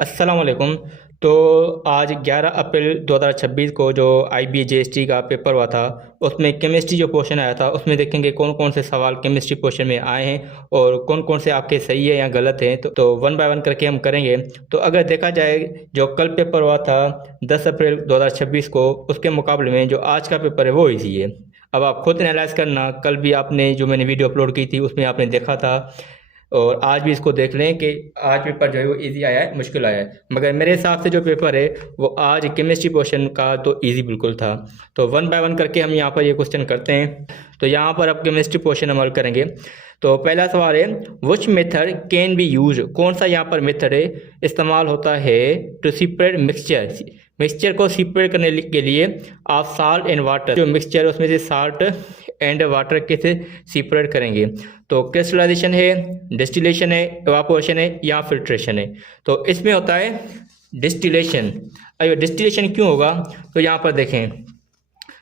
अस्सलाम वालेकुम। तो आज 11 अप्रैल 2026 को जो IBA JST का पेपर हुआ था, उसमें केमिस्ट्री जो क्वेश्चन आया था उसमें देखेंगे कौन कौन से सवाल केमिस्ट्री क्वेश्चन में आए हैं और कौन कौन से आपके सही है या गलत हैं। तो वन बाय वन करके हम करेंगे। तो अगर देखा जाए जो कल पेपर हुआ था 10 अप्रैल 2026 को, उसके मुकाबले में जो आज का पेपर है वो ईजी है। अब आप खुद एनालाइज करना, कल भी आपने जो मैंने वीडियो अपलोड की थी उसमें आपने देखा था और आज भी इसको देख लें कि आज पेपर जो है वो इजी आया है मुश्किल आया है। मगर मेरे हिसाब से जो पेपर है वो आज केमिस्ट्री क्वेश्चन का तो इजी बिल्कुल था। तो वन बाय वन करके हम यहाँ पर ये क्वेश्चन करते हैं। तो यहाँ पर अब केमिस्ट्री क्वेश्चन हल करेंगे। तो पहला सवाल है, which method can be use, कौन सा यहाँ पर मेथड है इस्तेमाल होता है टू सेपरेट मिक्सचर, मिक्सचर को सेपरेट करने के लिए आप साल्ट एंड वाटर, जो मिक्सचर उसमें से साल्ट एंड वाटर कैसे सेपरेट करेंगे। तो क्रिस्टलाइजेशन है, डिस्टिलेशन है, इवापोरेशन है या फिल्ट्रेशन है। तो इसमें होता है डिस्टिलेशन। अगर डिस्टिलेशन क्यों होगा तो यहाँ पर देखें,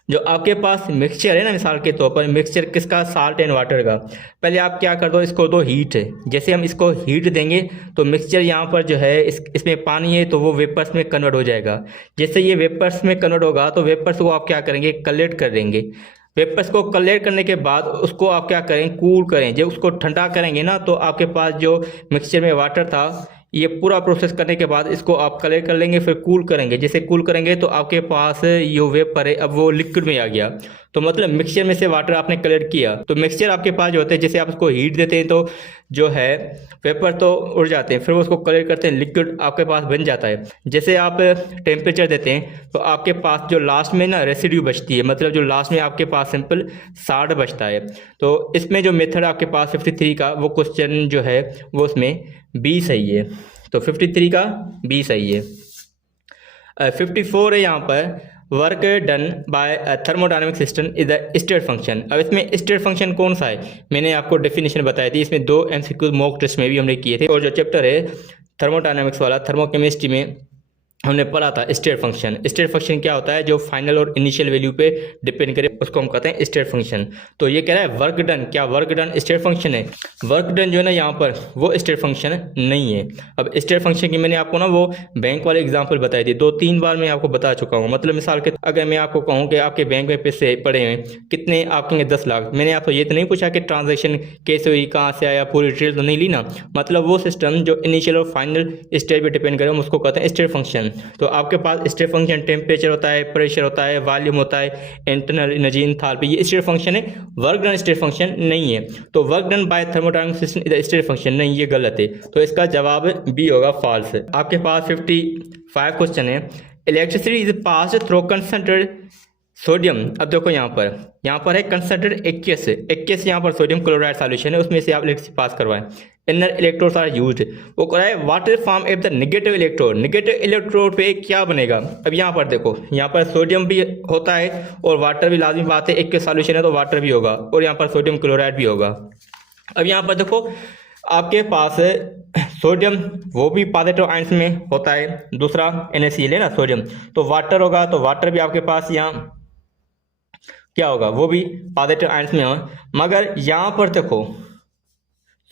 जो आपके पास मिक्सचर है ना, मिसाल के तौर पर मिक्सचर किसका, साल्ट एंड वाटर का। पहले आप क्या कर दो, इसको दो हीट है। जैसे हम इसको हीट देंगे तो मिक्सचर यहाँ पर जो है इसमें पानी है तो वो वेपर्स में कन्वर्ट हो जाएगा। जैसे ये वेपर्स में कन्वर्ट होगा तो वेपर्स को आप क्या करेंगे, कलेक्ट कर देंगे। वेपर्स को कलेक्ट करने के बाद उसको आप क्या करें, कूल करें। जब उसको ठंडा करेंगे ना तो आपके पास जो मिक्सचर में वाटर था, ये पूरा प्रोसेस करने के बाद इसको आप कलेक्ट कर लेंगे, फिर कूल करेंगे। जैसे कूल करेंगे तो आपके पास ये वेपर है अब वो लिक्विड में आ गया। तो मतलब मिक्सचर में से वाटर आपने कलेक्ट किया तो मिक्सचर आपके पास जो होते हैं, जैसे आप उसको हीट देते हैं तो जो है वेपर तो उड़ जाते हैं, फिर वो उसको कलेक्ट करते हैं, लिक्विड आपके पास बन जाता है। जैसे आप टेम्परेचर देते हैं तो आपके पास जो लास्ट में ना रेसिड्यू बचती है, मतलब जो लास्ट में आपके पास सिंपल साल्ट बचता है। तो इसमें जो मेथड आपके पास 53 का वो क्वेश्चन जो है वो उसमें बी सही है। तो 53 का बी सही है। 54 है यहाँ पर, work done by thermodynamic system is the state function. अब इसमें स्टेट फंक्शन कौन सा है, मैंने आपको डेफिनेशन बताई थी। इसमें 2 MCQ मॉक टेस्ट में भी हमने किए थे और जो चैप्टर है थर्मोडायनेमिक्स वाला, थर्मोकेमिस्ट्री में हमने पढ़ा था स्टेट फंक्शन। स्टेट फंक्शन क्या होता है, जो फाइनल और इनिशियल वैल्यू पे डिपेंड करे उसको हम कहते हैं स्टेट फंक्शन। तो ये कह रहा है वर्क डन, क्या वर्क डन स्टेट फंक्शन है? वर्क डन जो है ना यहाँ पर वो स्टेट फंक्शन नहीं है। अब स्टेट फंक्शन की मैंने आपको ना वो बैंक वाले एग्जाम्पल बताई थी, 2-3 बार मैं आपको बता चुका हूँ। मतलब मिसाल के अगर मैं आपको कहूँ कि आपके बैंक में पैसे पड़े हैं कितने, आप कहेंगे 10 लाख, मैंने आपको ये तो नहीं पूछा कि ट्रांजेक्शन कैसे हुई, कहाँ से आया, पूरी डिटेल तो नहीं ली ना। मतलब वो सिस्टम जो इनिशियल और फाइनल स्टेज पे डिपेंड करे हम उसको कहते हैं स्टेट फंक्शन। तो आपके पास स्टेट फंक्शन टेम्परेचर होता है, प्रेशर होता है, वॉल्यूम होता है, इंटरनल एनर्जी, एंथैल्पी, ये स्टेट फंक्शन है। वर्क डन स्टेट फंक्शन नहीं है। तो work done by thermodynamic system is state function नहीं, ये गलत है। तो इसका जवाब बी होगा, फॉल्स। आपके पास 55 क्वेश्चन है, electricity is passed through concentrated sodium. अब देखो यहाँ पर है कंसंट्रेटेड 21 यहाँ पर सोडियम क्लोराइड सॉल्यूशन है, उसमें से आप इलेक्ट्रिसिटी पास करवाएं। इनर इलेक्ट्रोड्स आर यूज्ड, वो कह रहा है water form at the negative electrode. Negative electrode पे क्या बनेगा? अब यहाँ पर देखो, यहाँ पर सोडियम भी होता है और वाटर भी लाजमी बात है, एक के सॉल्यूशन है तो वाटर भी होगा और यहाँ पर सोडियम क्लोराइड भी होगा। अब यहाँ पर देखो आपके पास सोडियम वो भी पॉजिटिव आयंस में होता है, दूसरा NaCl है ना सोडियम, तो वाटर होगा, तो वाटर भी आपके पास यहाँ क्या होगा, वो भी पॉजिटिव आयंस में हो। मगर यहाँ पर देखो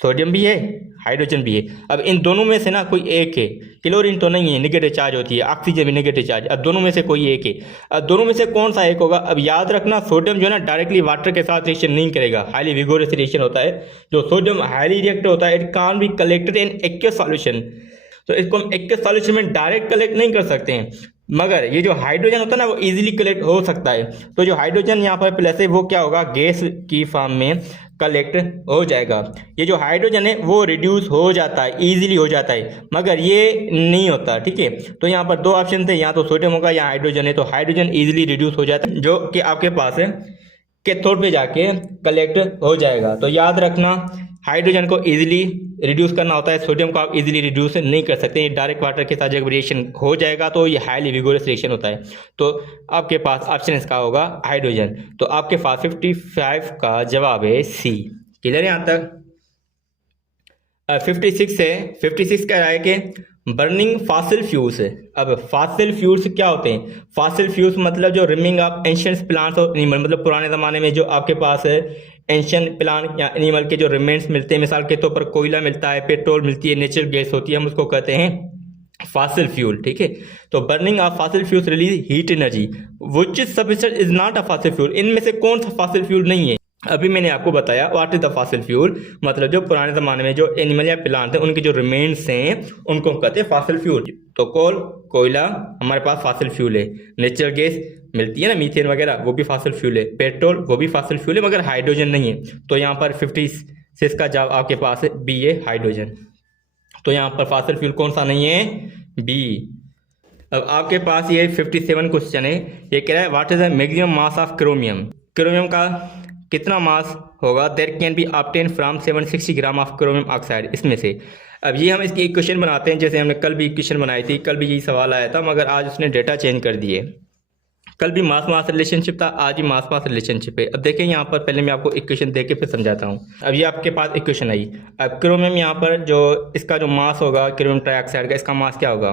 सोडियम भी है, हाइड्रोजन भी है। अब इन दोनों में से ना कोई एक है, क्लोरीन तो नहीं है, नेगेटिव चार्ज होती है, ऑक्सीजन भी नेगेटिव चार्ज। अब दोनों में से कोई एक है, अब दोनों में से कौन सा एक होगा? अब याद रखना सोडियम जो है ना डायरेक्टली वाटर के साथ रिएक्शन नहीं करेगा, हाईली विगोरस रिएक्शन होता है। जो सोडियम हाईली रिएक्टिव होता है, it can be collected in aqueous solution. तो इसको हम एक्वस सॉल्यूशन में डायरेक्ट कलेक्ट नहीं कर सकते हैं, मगर ये जो हाइड्रोजन होता है ना वो इजीली कलेक्ट हो सकता है। तो जो हाइड्रोजन यहाँ पर प्लस है वो क्या होगा, गैस की फॉर्म में कलेक्ट हो जाएगा। ये जो हाइड्रोजन है वो रिड्यूस हो जाता है, इजीली हो जाता है, मगर ये नहीं होता। ठीक है, तो यहाँ पर 2 ऑप्शन थे, या तो सोडियम होगा या हाइड्रोजन है। तो हाइड्रोजन इजीली रिड्यूस हो जाता है, जो कि आपके पास है कैथोड पे जाके कलेक्ट हो जाएगा। तो याद रखना हाइड्रोजन को इजीली रिड्यूस करना होता है, सोडियम को आप इजीली रिड्यूस नहीं कर सकते। ये डायरेक्ट वाटर के साथ जब रिएक्शन हो जाएगा तो ये हाईली विगोरस रिएक्शन होता है। तो आपके पास ऑप्शन इसका होगा हाइड्रोजन। तो आपके पास 55 का जवाब है सी। क्लियर है यहाँ तक? 56 है, 56 कह रहा है कि बर्निंग फॉसिल फ्यूल्स है। अब फॉसिल फ्यूल्स क्या होते हैं? फॉसिल फ्यूल्स मतलब जो रिमिंग ऑफ एंशियंट प्लांट्स और एनिमल, मतलब पुराने ज़माने में जो आपके पास है एंशियंट प्लांट या एनिमल के जो रिमेन्स मिलते हैं, मिसाल के तौर पर कोयला मिलता है, पेट्रोल मिलती है, नेचुरल गैस होती है, हम उसको कहते हैं fossil fuel, ठीक है। तो burning of fossil fuels release heat energy, which substance is not a fossil fuel, इनमें से कौन सा फॉसिल फ्यूल नहीं है। अभी मैंने आपको बताया what is the fossil fuel, मतलब जो पुराने ज़माने में जो एनिमल या प्लांट हैं उनके जो रिमेन्स हैं उनको हम कहते हैं फॉसिल फ्यूल। तो कोयला हमारे पास फॉसिल फ्यूल है, नेचुरल गैस मिलती है ना, मीथेन वगैरह, वो भी फॉसिल फ्यूल है, पेट्रोल वो भी फॉसिल फ्यूल है, मगर हाइड्रोजन नहीं है। तो यहाँ पर 56 का जवाब आपके पास है बी है, हाइड्रोजन। तो यहाँ पर फॉसिल फ्यूल कौन सा नहीं है, बी। अब आपके पास ये 57 क्वेश्चन है, ये कह रहा है what is the maximum mass of chromium, chromium का कितना मास होगा, there can be obtain from 760 gram of chromium oxide, इसमें से। अब ये हम इसकी इक्वेशन बनाते हैं, जैसे हमने कल भी इक्वेशन बनाई थी, कल भी यही सवाल आया था, मगर आज उसने डेटा चेंज कर दिए। कल भी मास मास रिलेशनशिप था, आज भी मास मास रिलेशनशिप है। अब देखें यहाँ पर, पहले मैं आपको इक्वेशन दे के फिर समझाता हूँ। अब ये आपके पास इक्वेशन आई। अब क्रोमियम यहाँ पर जो इसका जो मास होगा क्रोमियम ट्राइऑक्साइड का, इसका मास क्या होगा।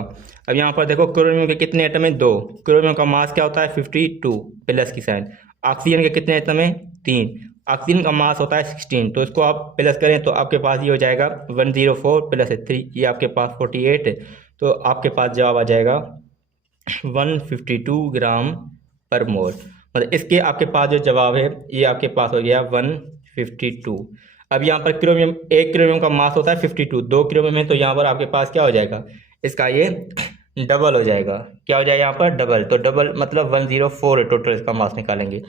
अब यहाँ पर देखो क्रोमियम के कितने एटम है, 2। क्रोमियम का मास क्या होता है 52 प्लस की साइन। ऑक्सीजन के कितने एटम है, 3। ऑक्सीजन का मास होता है 16, तो इसको आप प्लस करें तो आपके पास ये हो जाएगा 104 प्लस 3, ये आपके पास 48 है। तो आपके पास जवाब आ जाएगा 152 ग्राम पर मोल। मतलब इसके आपके पास जो जवाब है ये आपके पास हो गया 152। अब यहाँ पर क्रोमियम, एक क्रोमियम का मास होता है 52, 2 क्रोमियम है, तो यहाँ पर आपके पास क्या हो जाएगा, इसका ये डबल हो जाएगा। क्या हो जाएगा यहाँ पर, डबल। तो डबल मतलब 104 है टोटल इसका मास निकालेंगे।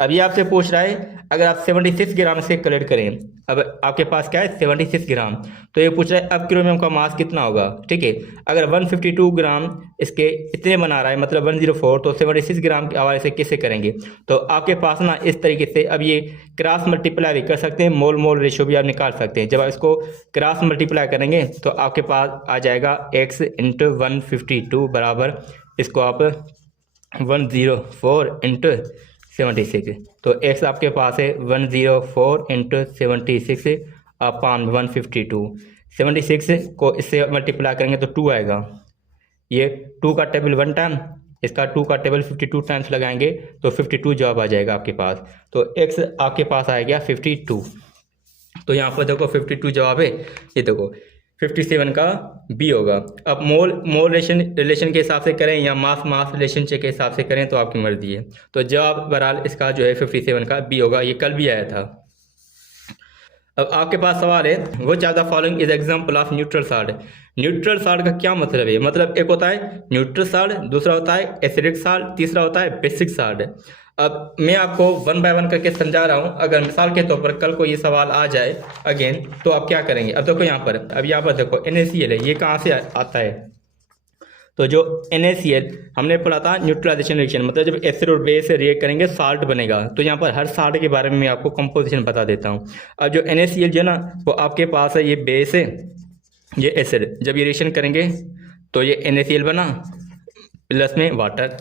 अब ये आपसे पूछ रहा है अगर आप 76 ग्राम से कलेक्ट करें, अब आपके पास क्या है 76 ग्राम, तो ये पूछ रहा है अब क्रोमियम का मास कितना होगा, ठीक है। अगर 152 ग्राम इसके इतने बना रहा है मतलब 104, तो 76 ग्राम के हवाले से कैसे करेंगे। तो आपके पास ना इस तरीके से अब ये क्रॉस मल्टीप्लाई भी कर सकते हैं, मोल मोल रेशो भी आप निकाल सकते हैं। जब आप इसको क्रॉस मल्टीप्लाई करेंगे तो आपके पास आ जाएगा x इंटू 152 बराबर, इसको आप 104 इंटू 76, तो x आपके पास है 104 इंटू 76 अपॉन 152। 76 को इससे मल्टीप्लाई करेंगे तो 2 आएगा। ये 2 का टेबल 1 टाइम, इसका 2 का टेबल 52 टाइम्स लगाएंगे तो 52 जवाब आ जाएगा आपके पास। तो x आपके पास आ गया 52। तो यहाँ पर देखो 52 जवाब है, ये देखो 57 का बी होगा। अब मोल रिलेशन के हिसाब से करें या मास मास रिलेशनशिप के हिसाब से करें तो आपकी मर्जी है। तो जवाब बहरहाल इसका जो है 57 का बी होगा, ये कल भी आया था। अब आपके पास सवाल है which of the following is example of neutral salt. Neutral salt का क्या मतलब है, मतलब एक होता है न्यूट्रल सॉल्ट, दूसरा होता है एसिडिक सॉल्ट, तीसरा होता है बेसिक सॉल्ट। अब मैं आपको 1 बाय 1 करके समझा रहा हूँ। अगर मिसाल के तौर पर कल को ये सवाल आ जाए अगेन तो आप क्या करेंगे। अब देखो यहाँ पर देखो NaCl है, ये कहाँ से आता है। तो जो NaCl हमने पढ़ा था न्यूट्रलाइजेशन रिएक्शन, मतलब जब एसिड और बेस से रिएक्ट करेंगे साल्ट बनेगा। तो यहाँ पर हर साल्ट के बारे में मैं आपको कंपोजिशन बता देता हूँ। अब जो NaCl जो ना वो आपके पास है, ये बेस है, ये एसिड। जब ये रिएक्शन करेंगे तो ये NaCl बना प्लस में वाटर,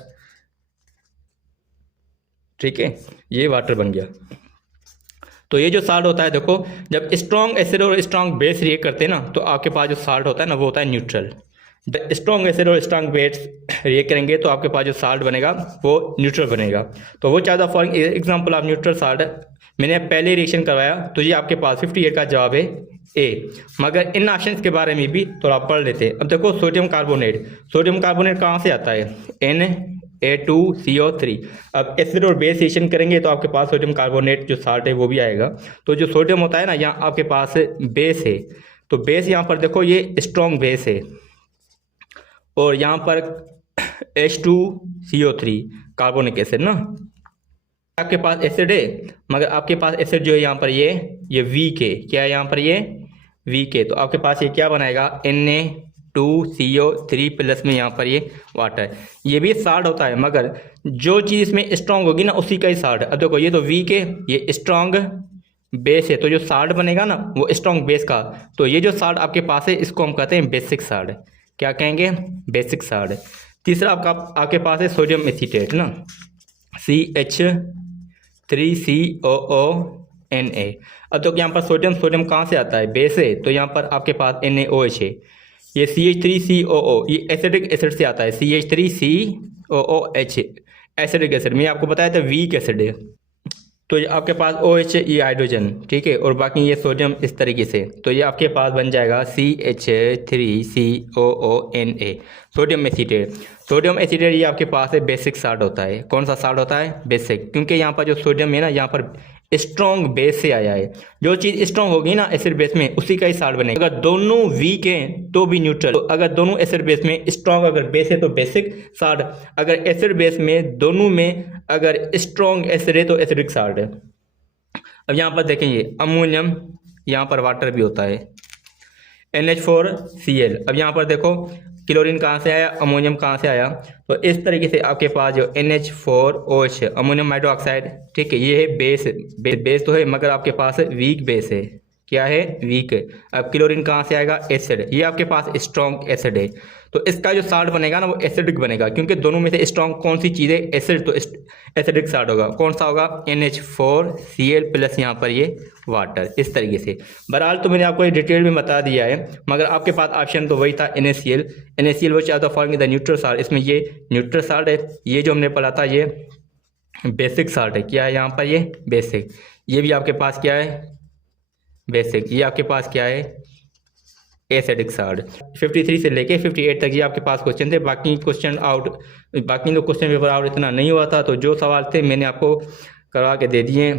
ठीक है, ये वाटर बन गया। तो ये जो साल्ट होता है देखो, जब स्ट्रॉन्ग एसिड और स्ट्रॉन्ग बेस रिएक्ट करते हैं ना तो आपके पास जो साल्ट होता है ना वो होता है न्यूट्रल। स्ट्रॉन्ग एसिड और स्ट्रॉन्ग बेस रिएक्ट करेंगे तो आपके पास जो साल्ट बनेगा वो न्यूट्रल बनेगा। तो वो चाहता for example of neutral salt मैंने पहले रिएक्शन करवाया तो ये आपके पास 58 का जवाब है ए। मगर इन ऑप्शंस के बारे में भी थोड़ा पढ़ लेते हैं। अब देखो सोडियम कार्बोनेट कहाँ से आता है, Na2CO3। अब एसिड और बेस रिएक्शन करेंगे तो आपके पास सोडियम कार्बोनेट जो साल्ट है वो भी आएगा। तो जो सोडियम होता है ना, यहाँ आपके पास बेस है, तो बेस यहाँ पर देखो ये स्ट्रॉन्ग बेस है, और यहाँ पर H2CO3 कार्बोनिक एसिड ना, आपके पास एसिड है मगर आपके पास एसिड जो है यहाँ पर ये वीक है। क्या है यहाँ पर, ये वीक है। तो आपके पास ये क्या बनाएगा, Na2CO3 प्लस में यहाँ पर ये वाटर। ये भी साल्ट होता है मगर जो चीज़ इसमें स्ट्रॉन्ग होगी ना उसी का ही साल्ट। अब देखो ये तो वीक है, ये स्ट्रॉन्ग बेस है, तो जो साल्ट बनेगा ना वो स्ट्रॉन्ग बेस का। तो ये जो साल्ट आपके पास है इसको हम कहते हैं बेसिक साल्ट। क्या कहेंगे, बेसिक साल्ट। तीसरा आपके पास है सोडियम एसीटेट ना, CH3COONA। अब तो यहाँ पर सोडियम कहाँ से आता है, बेस है, तो यहाँ पर आपके पास NaOH है। ये CH3COO ये एसिडिक एसिड से आता है, CH3COOH एसिडिक एसिड। मैं आपको बताया था वीक एसिड है। तो ये आपके पास OH ये हाइड्रोजन, ठीक है, और बाकी ये सोडियम इस तरीके से। तो ये आपके पास बन जाएगा CH3COONA, sodium acetate. Sodium acetate ये आपके पास है बेसिक साल्ट होता है। कौन सा साल्ट होता है? बेसिक, क्योंकि यहाँ पर जो सोडियम है ना, यहाँ पर स्ट्रॉन्ग बेस से आया है। जो चीज़ स्ट्रॉन्ग होगी ना एसिड बेस में, उसी का ही साल्ट बनेगा। अगर दोनों वीक हैं तो भी न्यूट्रल। तो अगर दोनों एसिड बेस में स्ट्रॉन्ग अगर बेस है तो बेसिक साल्ट, अगर एसिड बेस में दोनों में अगर स्ट्रॉन्ग एसिड है तो एसिडिक साल्ट है। अब यहाँ पर देखेंगे अमोनियम, यहाँ पर वाटर भी होता है, NH4Cl। अब यहाँ पर देखो क्लोरीन कहाँ से आया, अमोनियम कहाँ से आया। तो इस तरीके से आपके पास जो NH4OH अमोनियम हाइड्रोक्साइड, ठीक है, ये है बेस तो है मगर आपके पास वीक बेस है। क्या है? वीक है। अब क्लोरीन कहाँ से आएगा? एसिड। ये आपके पास स्ट्रॉन्ग एसिड है। तो इसका जो साल्ट बनेगा ना वो एसिडिक बनेगा, क्योंकि दोनों में से स्ट्रॉन्ग कौन सी चीज़ है? एसिड। तो एसिडिक साल्ट होगा। कौन सा होगा? NH4Cl प्लस यहाँ पर ये वाटर, इस तरीके से। बहरहाल तो मैंने आपको ये डिटेल में बता दिया है, मगर आपके पास ऑप्शन तो वही था NaCl। NaCl वो चाहता फॉर्मिंग द न्यूट्रल साल्ट। इसमें ये न्यूट्रल साल्ट है, ये जो हमने पढ़ा था ये बेसिक साल्ट है। क्या है यहाँ पर? ये बेसिक। ये भी आपके पास क्या है? बेसिक। ये आपके पास क्या है? Acidic salt. 53 से लेके 58 तक ये आपके पास क्वेश्चन थे। बाकी क्वेश्चन आउट, बाकी तो क्वेश्चन पेपर आउट इतना नहीं हुआ था। तो जो सवाल थे मैंने आपको करवा के दे दिए।